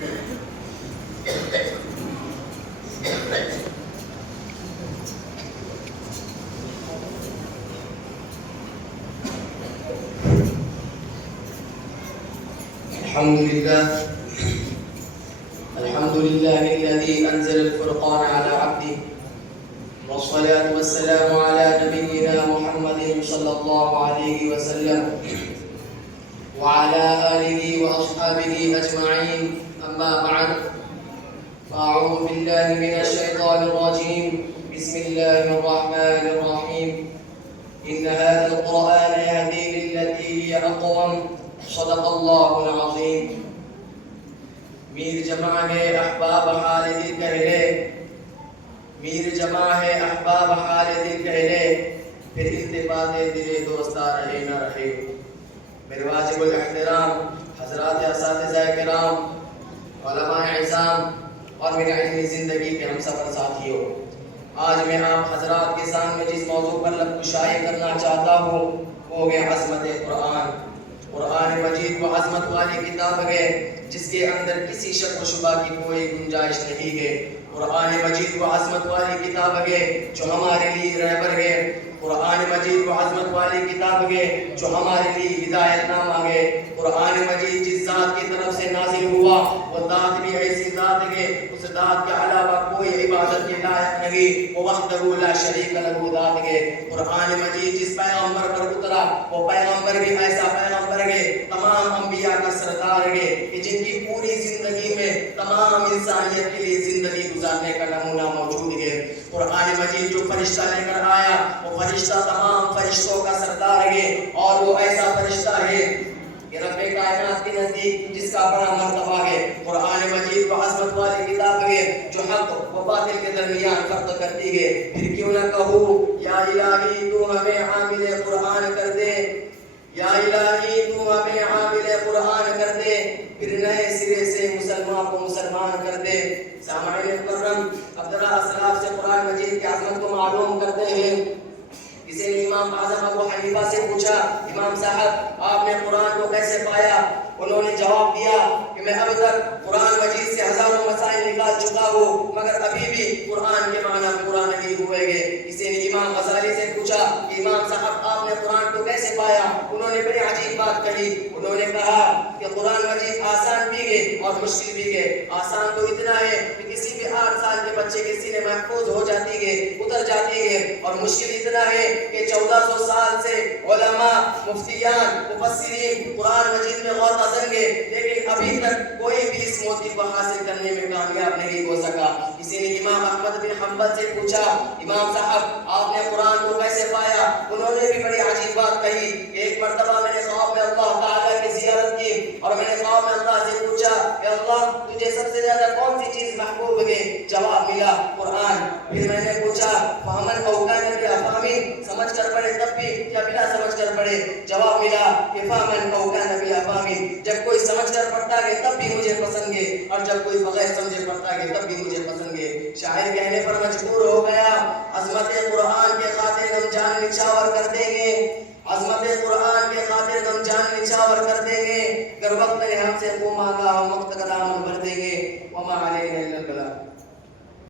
الحمد لله الذي أنزل الفرقان على عبده، والصلاة والسلام على نبينا محمد صلى الله عليه وسلم وعلى آله وأصحابه أجمعين. أما بعد، فأعوذ بالله من الشيطان الرجيم. بسم الله الرحمن الرحيم. إن هذا القرآن يهدي للتي هي أقوم. صدق الله العظيم. میر جمع ہے احباب حال دل کہلے، میر جمع ہے احباب حال دل کہلے، پھر التفات دل دوستا رہے نہ رہے. میرے واجب الاحترام حضرات اساتذہ کرام، علماء عظام اور میرے علمی زندگی کے ہم سفر ساتھیوں، آج میں آپ حضرات کے سامنے جس موضوع پر لب کشائی کرنا چاہتا ہوں وہ ہے عظمت قرآن. قرآن مجید وہ عظمت والی کتاب ہے جس کے اندر کسی شک و شبہ کی کوئی گنجائش نہیں ہے. قرآن مجید وہ عظمت والی کتاب ہے جو ہمارے لیے رہبر ہے. قرآن مجید وہ عظمت والی کتاب ہے جو ہمارے لیے ہدایت نامہ ہے. قرآن مجید جس ذات کی طرف سے نازل ہوا وہ ذات بھی ایسی ذات ہے، اس ذات کے علاوہ کوئی عبادت کے لائق نہیں، وہ وحدہ لا شریک لہ ذات ہے. قرآن مجید جس پیغمبر پر اترا وہ پیغمبر بھی ایسا پیغمبر ہے، تمام انبیاء کا سردار ہے کہ جن کی پوری زندگی میں تمام انسانیت کے لیے زندگی گزارنے کا نمونہ موجود ہے. قرآن مجید جو فرشتہ لے کر آیا وہ فرشتہ تمام فرشتوں کا سردار ہے، اور وہ ایسا فرشتہ ہے کہ رب کائنات کے نزدیک جس کا بڑا مرتبہ ہے. قرآن مجید وہ عظمت والی کتاب ہے جو حق و باطل کے درمیان فرق کرتی ہے. پھر کیوں نہ کہوں یا الہی تو ہمیں حامل قرآن کر دے، یا الہی تو ہمیں حامل قرآن کر دے، پھر نئے سرے سے مسلمان کو مسلمان کر دے. سامعین مکرم، اب ذرا اسلاف سے قرآن مجید کی عظمت کو معلوم کرتے ہیں. کسی نے امام اعظم ابو حنیفہ سے پوچھا، امام صاحب آپ نے قرآن کو کیسے پایا؟ انہوں نے جواب دیا کہ میں اب تک قرآن مجید سے ہزاروں مسائل نکال چکا ہوں مگر ابھی بھی قرآن کے معنی پورا نہیں ہوئے گے. کسی نے امام غزالی سے پوچھا کہ امام صاحب آپ نے قرآن کو کیسے پایا؟ انہوں نے بڑی عجیب بات کہی. انہوں نے کہا کہ قرآن مجید آسان بھی ہے اور مشکل بھی ہے. آسان تو اتنا ہے کہ کسی بھی 8 سال کے بچے کے سینے محفوظ ہو جاتی ہے، اتر جاتی ہے، اور مشکل اتنا ہے کہ 1400 سال سے علماء، مفتیان، مفسرین قرآن مجید میں غور زنگ ہے لیکن ابھی تک کوئی بھی اس موتی کو حاصل کرنے میں کامیاب نہیں ہو سکا. کسی نے امام احمد بن حنبل سے پوچھا، امام صاحب آپ نے قرآن کو کیسے پایا؟ انہوں نے بھی بڑی عجیب بات کہی کہ ایک مرتبہ میں نے خواب میں اللہ تعالیٰ کی زیارت کی اور میں نے خواب میں اللہ سے پوچھا کہ اللہ تجھے سب سے زیادہ کون سی چیز محبوب ہے؟ جواب ملا قرآن. پھر میں نے پوچھا فہمن اوکان بلا فہمین، سمجھ کر پڑھے تب بھی یا بلا سمجھ کر پڑھے؟ جواب ملا کہ فہمن اوکان بلا فہمین، جب کوئی سمجھ کر پڑھتا ہے تب بھی مجھے پسند ہے اور جب کوئی بغیر سمجھے پڑھتا ہے تب بھی مجھے پسند ہے. شاعر کہنے پر مجبور ہو گیا، عظمت قرآن کے خاطر ہم جان نچھاور کر دیں گے، عظمت قرآن کے خاطر ہم جان نچھاور کر دیں گے. اگر وقت نے ہم سے وہ مانگا